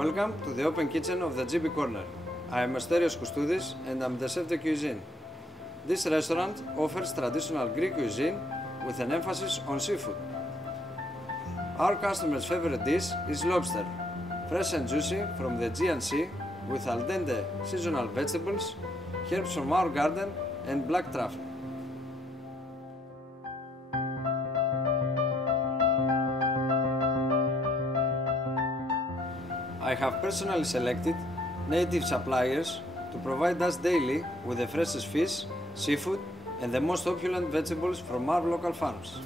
Welcome to the open kitchen of the GB Corner. I am Asterios Koustoudis and I'm the chef de cuisine. This restaurant offers traditional Greek cuisine with an emphasis on seafood. Our customers' favorite dish is lobster, fresh and juicy from the Aegean Sea, with al dente seasonal vegetables, herbs from our garden and black truffle. I have personally selected native suppliers to provide us daily with the freshest fish, seafood and the most opulent vegetables from our local farms.